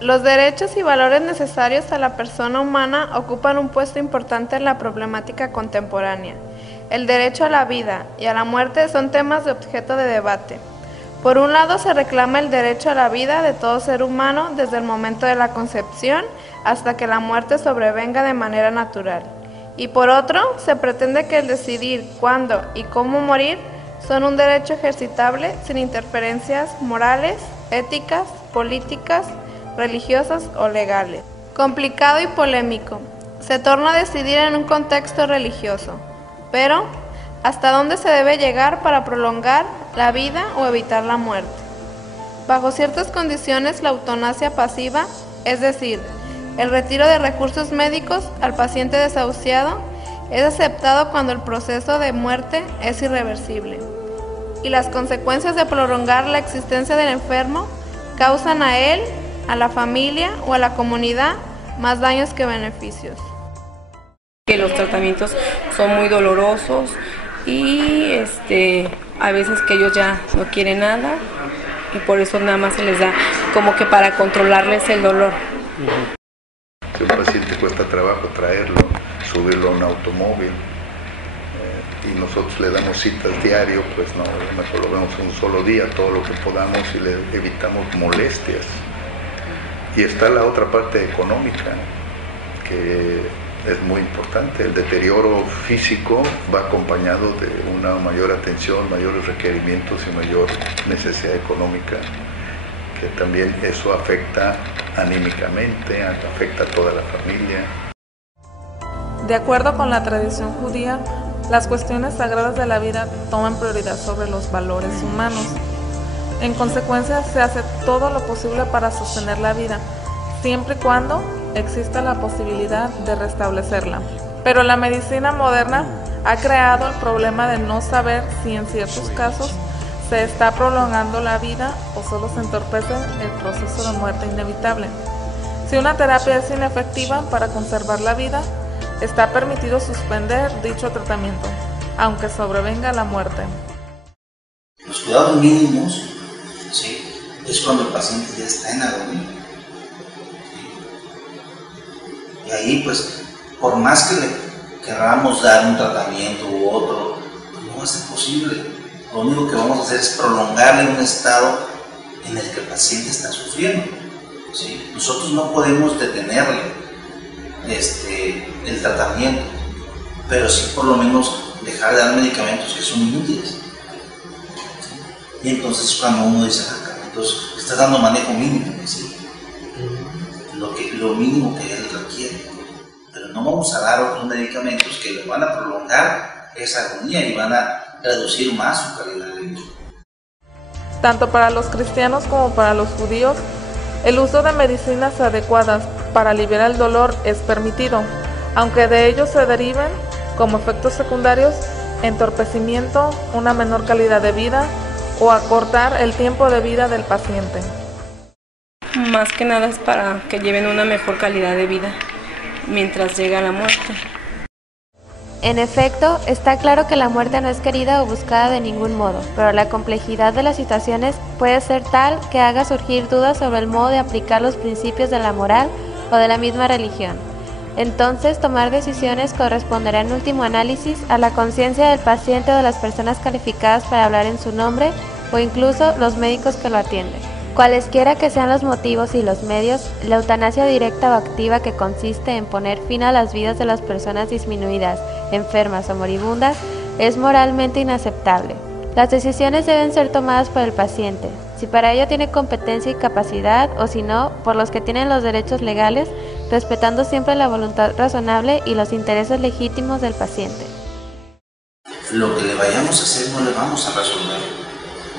Los derechos y valores necesarios a la persona humana ocupan un puesto importante en la problemática contemporánea. El derecho a la vida y a la muerte son temas de objeto de debate. Por un lado, se reclama el derecho a la vida de todo ser humano desde el momento de la concepción hasta que la muerte sobrevenga de manera natural. Y por otro, se pretende que el decidir cuándo y cómo morir son un derecho ejercitable sin interferencias morales, éticas, políticas, religiosas o legales. Complicado y polémico. Se torna a decidir en un contexto religioso. Pero, ¿hasta dónde se debe llegar para prolongar la vida o evitar la muerte? Bajo ciertas condiciones, la eutanasia pasiva, es decir, el retiro de recursos médicos al paciente desahuciado, es aceptado cuando el proceso de muerte es irreversible y las consecuencias de prolongar la existencia del enfermo causan a él, a la familia o a la comunidad más daños que beneficios. Que los tratamientos son muy dolorosos y a veces que ellos ya no quieren nada y por eso nada más se les da como que para controlarles el dolor. Si un paciente cuesta trabajo traerlo, subirlo a un automóvil y nosotros le damos citas diario, pues no, mejor lo vemos un solo día, todo lo que podamos y le evitamos molestias. Y está la otra parte económica, que es muy importante. El deterioro físico va acompañado de una mayor atención, mayores requerimientos y mayor necesidad económica, que también eso afecta anímicamente, afecta a toda la familia. De acuerdo con la tradición judía, las cuestiones sagradas de la vida toman prioridad sobre los valores humanos. En consecuencia, se hace todo lo posible para sostener la vida, siempre y cuando exista la posibilidad de restablecerla. Pero la medicina moderna ha creado el problema de no saber si en ciertos casos se está prolongando la vida o solo se entorpece el proceso de muerte inevitable. Si una terapia es inefectiva para conservar la vida, está permitido suspender dicho tratamiento, aunque sobrevenga la muerte. Los cuidados mínimos, ¿sí?, es cuando el paciente ya está en agonía. Y ahí, pues, por más que le queramos dar un tratamiento u otro, pues no va a ser posible. Lo único que vamos a hacer es prolongarle un estado en el que el paciente está sufriendo, ¿sí? Nosotros no podemos detenerle el tratamiento, pero sí por lo menos dejar de dar medicamentos que son inútiles, ¿sí? Y entonces cuando uno dice, entonces está dando manejo mínimo, ¿sí?, lo mínimo que él requiere, pero no vamos a dar otros medicamentos que le van a prolongar esa agonía y van a reducir más su calidad de vida. Tanto para los cristianos como para los judíos, el uso de medicinas adecuadas para aliviar el dolor es permitido, aunque de ello se deriven, como efectos secundarios, entorpecimiento, una menor calidad de vida o acortar el tiempo de vida del paciente. Más que nada es para que lleven una mejor calidad de vida mientras llega la muerte. En efecto, está claro que la muerte no es querida o buscada de ningún modo, pero la complejidad de las situaciones puede ser tal que haga surgir dudas sobre el modo de aplicar los principios de la moral o de la misma religión. Entonces, tomar decisiones corresponderá en último análisis a la conciencia del paciente o de las personas calificadas para hablar en su nombre o incluso los médicos que lo atienden. Cualesquiera que sean los motivos y los medios, la eutanasia directa o activa, que consiste en poner fin a las vidas de las personas disminuidas, enfermas o moribundas, es moralmente inaceptable. Las decisiones deben ser tomadas por el paciente, si para ello tiene competencia y capacidad, o si no, por los que tienen los derechos legales, respetando siempre la voluntad razonable y los intereses legítimos del paciente. Lo que le vayamos a hacer no le vamos a resolver.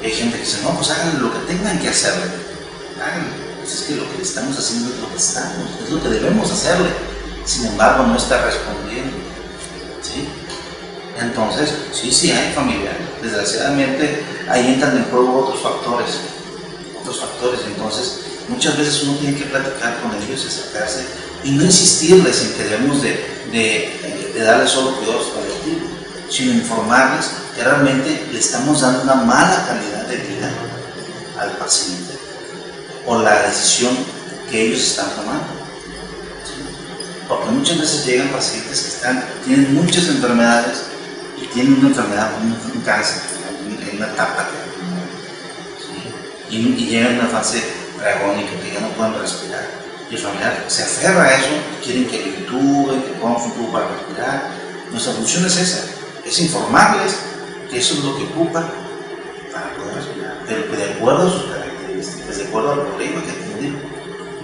Hay gente que dice, no, pues háganle lo que tengan que hacerle. Háganle. Pues es que lo que le estamos haciendo es lo que estamos, es lo que debemos hacerle. Sin embargo, no está respondiendo, ¿sí? Entonces, sí hay familia. Desgraciadamente, ahí entran en juego otros factores. Entonces, muchas veces uno tiene que platicar con ellos, acercarse y no insistirles en que debemos de darles solo cuidados paliativos, sino informarles que realmente le estamos dando una mala calidad de vida al paciente, o la decisión que ellos están tomando. ¿Sí? Porque muchas veces llegan pacientes que tienen muchas enfermedades y tienen una enfermedad, un cáncer, en una etapa terminal. ¿Sí? Y llegan a una fase preagónica que ya no pueden respirar. Y el familiar se aferra a eso, quieren que le intuben, que pongamos un tubo para respirar. Nuestra función es esa, es informarles que eso es lo que ocupa para poder respirar, pero que de acuerdo a sus características, de acuerdo al problema que tiene,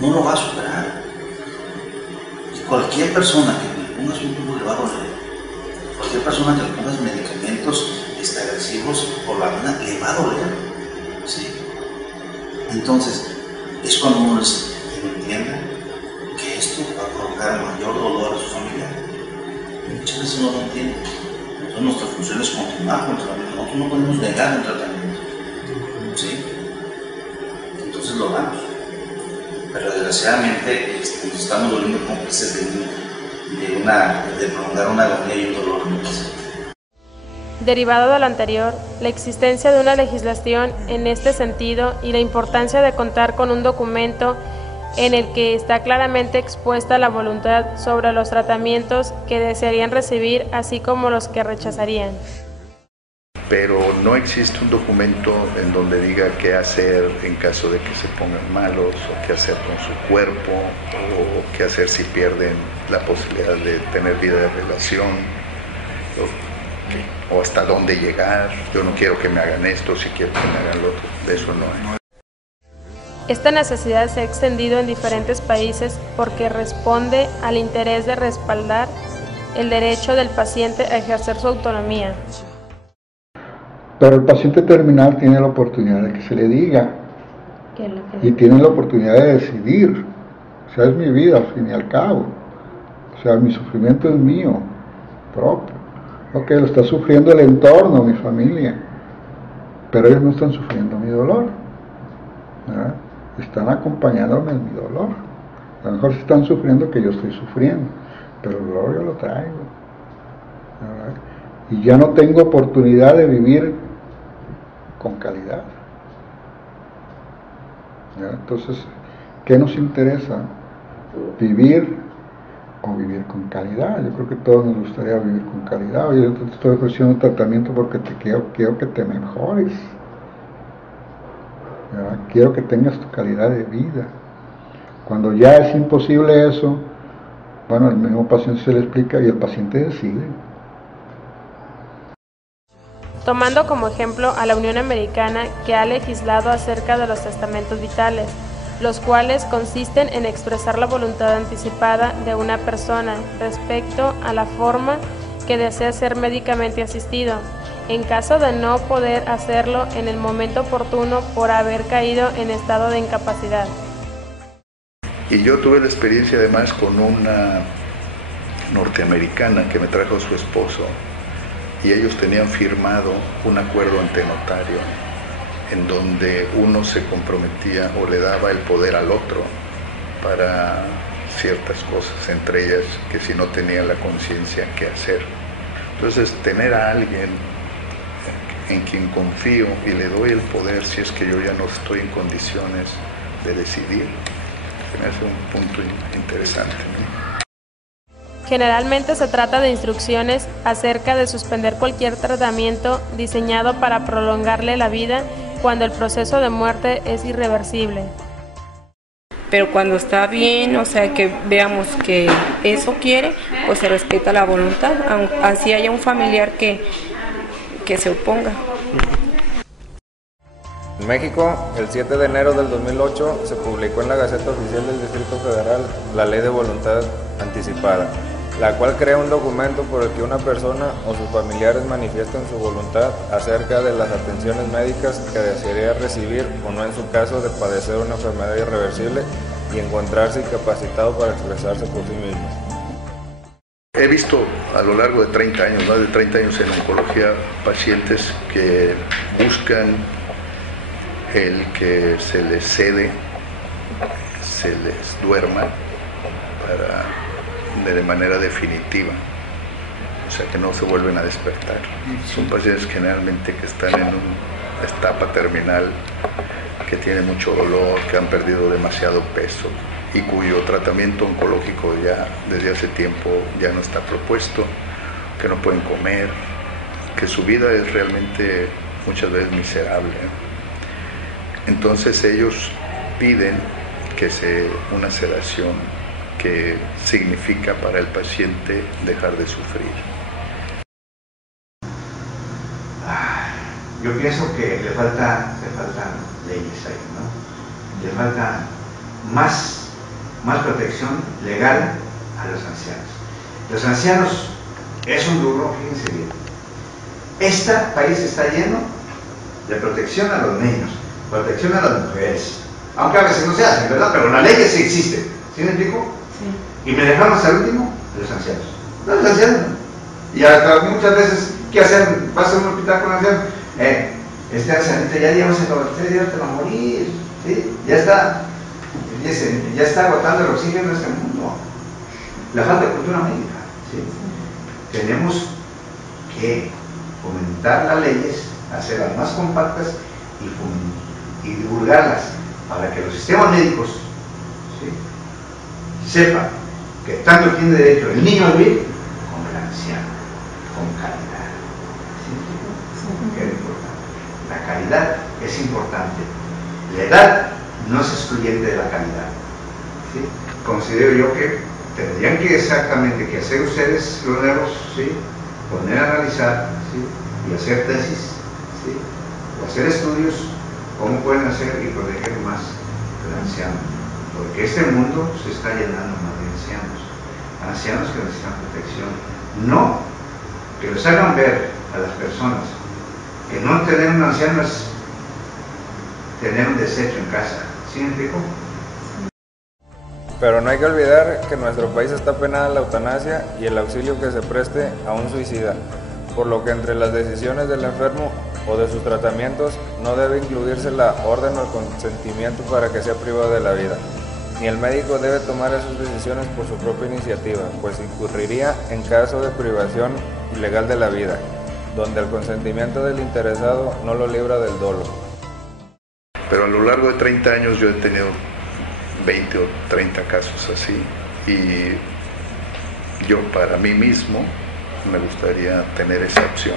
no lo va a superar. Y cualquier persona que le pongas un tubo le va a doler. Cualquier persona que le pongas medicamentos agresivos por la vena le va a doler. ¿Sí? Entonces, es cuando uno les entienda que esto va a provocar mayor dolor a su familia. Muchas veces no lo entienden. Entonces, nuestra función es continuar con el tratamiento. Nosotros no podemos negar el tratamiento. ¿Sí? Entonces lo damos. Pero desgraciadamente nos estamos volviendo cómplices de prolongar una agonía y un dolor muy pesado. Derivado de lo anterior, la existencia de una legislación en este sentido y la importancia de contar con un documento en el que está claramente expuesta la voluntad sobre los tratamientos que desearían recibir, así como los que rechazarían. Pero no existe un documento en donde diga qué hacer en caso de que se pongan malos, o qué hacer con su cuerpo, o qué hacer si pierden la posibilidad de tener vida de relación, o hasta dónde llegar. Yo no quiero que me hagan esto, si quiero que me hagan lo otro. De eso no hay. Esta necesidad se ha extendido en diferentes países porque responde al interés de respaldar el derecho del paciente a ejercer su autonomía. Pero el paciente terminal tiene la oportunidad de que se le diga y tiene la oportunidad de decidir. O sea, es mi vida al fin y al cabo. O sea, mi sufrimiento es mío, propio. Ok, lo está sufriendo el entorno, mi familia, pero ellos no están sufriendo mi dolor, ¿verdad? Están acompañándome en mi dolor. A lo mejor sí están sufriendo que yo estoy sufriendo, pero el dolor yo lo traigo, ¿verdad? Y ya no tengo oportunidad de vivir con calidad, ¿verdad? Entonces, ¿qué nos interesa? ¿Vivir o vivir con calidad? Yo creo que todos nos gustaría vivir con calidad. Oye, yo te estoy ofreciendo un tratamiento porque quiero que te mejores, ¿verdad? Quiero que tengas tu calidad de vida. Cuando ya es imposible eso, bueno, al mismo paciente se le explica y el paciente decide. Tomando como ejemplo a la Unión Americana, que ha legislado acerca de los testamentos vitales, los cuales consisten en expresar la voluntad anticipada de una persona respecto a la forma que desea ser médicamente asistido, en caso de no poder hacerlo en el momento oportuno por haber caído en estado de incapacidad. Y yo tuve la experiencia además con una norteamericana que me trajo a su esposo, y ellos tenían firmado un acuerdo ante notario en donde uno se comprometía o le daba el poder al otro para ciertas cosas, entre ellas que si no tenía la conciencia, qué hacer. Entonces, tener a alguien en quien confío y le doy el poder si es que yo ya no estoy en condiciones de decidir, me hace un punto interesante, ¿no? Generalmente se trata de instrucciones acerca de suspender cualquier tratamiento diseñado para prolongarle la vida cuando el proceso de muerte es irreversible. Pero cuando está bien, o sea, que veamos que eso quiere, pues se respeta la voluntad, aunque así haya un familiar que se oponga. En México, el 7 de enero del 2008, se publicó en la Gaceta Oficial del Distrito Federal la Ley de Voluntad Anticipada, la cual crea un documento por el que una persona o sus familiares manifiestan su voluntad acerca de las atenciones médicas que desearía recibir o no en su caso de padecer una enfermedad irreversible y encontrarse incapacitado para expresarse por sí mismo. He visto a lo largo de 30 años, más de 30 años en oncología, pacientes que buscan el que se les cede, se les duerma de manera definitiva, o sea que no se vuelven a despertar. Son pacientes generalmente que están en una etapa terminal que tienen mucho dolor, que han perdido demasiado peso y cuyo tratamiento oncológico ya desde hace tiempo ya no está propuesto, que no pueden comer, que su vida es realmente muchas veces miserable. Entonces ellos piden que una sedación que significa para el paciente dejar de sufrir. Yo pienso que le faltan leyes ahí, ¿no? Le falta más protección legal a los ancianos. Los ancianos es un rubro, fíjense bien. Este país está lleno de protección a los niños, protección a las mujeres, aunque a veces no se hacen, ¿verdad? Pero la ley que sí existe, ¿sí me explico? Sí. Y me dejaron hasta el último, los ancianos. No, los ancianos. Y hasta muchas veces, ¿qué hacen? Vas a un hospital con ancianos. Este ancianito ya lleva 3 días, te va a morir, ¿sí? Ya está agotando el oxígeno en este mundo. La falta de cultura médica, ¿sí? Tenemos que fomentar las leyes, hacerlas más compactas y divulgarlas para que los sistemas médicos, ¿sí?, sepan que tanto tiene derecho el niño a vivir como el anciano, con calidad. ¿Sí? Que es importante. La calidad es importante. La edad no es excluyente de la calidad. ¿Sí? Considero yo que tendrían que exactamente que hacer ustedes los nuevos, ¿sí?, poner a analizar, ¿sí?, y hacer tesis, ¿sí?, o hacer estudios, cómo pueden hacer y proteger más al anciano, porque este mundo se está llenando más de ancianos que necesitan protección, no que les hagan ver a las personas que no tener un anciano es tener un desecho en casa. ¿Sí me explico? Pero no hay que olvidar que en nuestro país está penada la eutanasia y el auxilio que se preste a un suicida, por lo que entre las decisiones del enfermo o de sus tratamientos no debe incluirse la orden o el consentimiento para que sea privado de la vida. Ni el médico debe tomar esas decisiones por su propia iniciativa, pues incurriría en caso de privación ilegal de la vida, donde el consentimiento del interesado no lo libra del dolo. Pero a lo largo de 30 años yo he tenido 20 o 30 casos así, y yo para mí mismo me gustaría tener esa opción.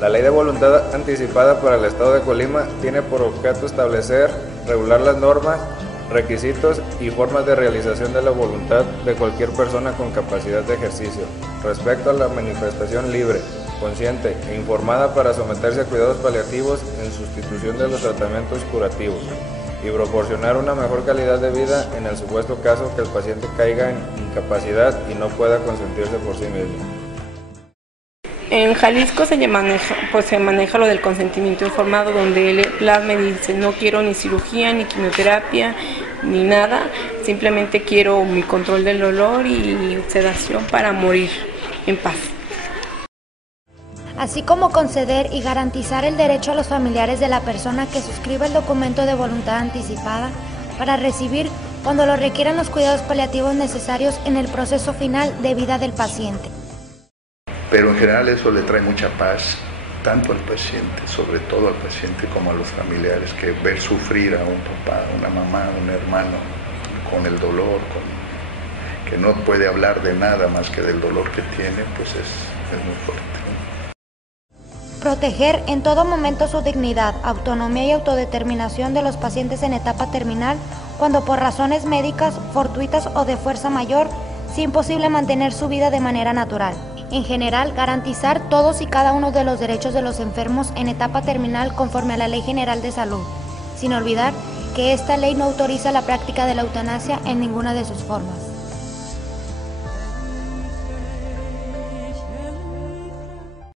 La Ley de Voluntad Anticipada para el Estado de Colima tiene por objeto establecer, regular las normas, requisitos y formas de realización de la voluntad de cualquier persona con capacidad de ejercicio, respecto a la manifestación libre, consciente e informada para someterse a cuidados paliativos en sustitución de los tratamientos curativos, y proporcionar una mejor calidad de vida en el supuesto caso que el paciente caiga en incapacidad y no pueda consentirse por sí mismo. En Jalisco se maneja lo del consentimiento informado, donde él plasma y dice: no quiero ni cirugía, ni quimioterapia, ni nada, simplemente quiero mi control del dolor y sedación para morir en paz. Así como conceder y garantizar el derecho a los familiares de la persona que suscriba el documento de voluntad anticipada para recibir, cuando lo requieran, los cuidados paliativos necesarios en el proceso final de vida del paciente. Pero en general eso le trae mucha paz, tanto al paciente, sobre todo al paciente, como a los familiares, que ver sufrir a un papá, una mamá, un hermano, con el dolor, que no puede hablar de nada más que del dolor que tiene, pues es muy fuerte. Proteger en todo momento su dignidad, autonomía y autodeterminación de los pacientes en etapa terminal, cuando por razones médicas, fortuitas o de fuerza mayor, sea imposible mantener su vida de manera natural. En general, garantizar todos y cada uno de los derechos de los enfermos en etapa terminal conforme a la Ley General de Salud, sin olvidar que esta ley no autoriza la práctica de la eutanasia en ninguna de sus formas.